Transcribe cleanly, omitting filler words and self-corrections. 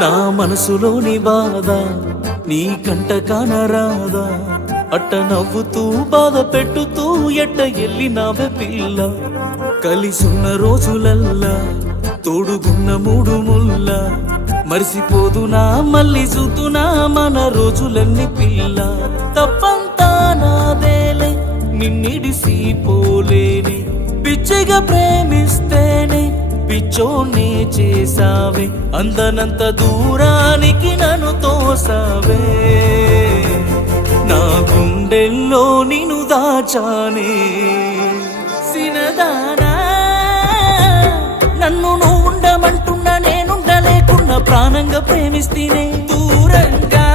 నా మనసులోని బాధ నీ కంట కానరాదా అట్ట నవ్వుతూ బాధ పెట్టుతూ ఎట్ట ఎల్లినావే పిల్ల కలిసున్న రోజులల్లా తోడుగున్న మూడు ముల్ల మరిసిపోదునా మళ్ళీ చూతునా మన రోజులన్నీ పిల్ల తప్పంతా నాదేలే నిన్నిడిసిపోలేని పిచ్చిగా ప్రేమిస్తేనే పిచ్చోనే చేసావే అందనంత దూరానికి నన్ను తోసావే నా గుండెల్లో నిన్ను దాచానే సినదానా నన్ను నువ్వు ఉండమంటున్నా నేనుండలేకున్నా ప్రాణంగా ప్రేమిస్తేనే దూరంగా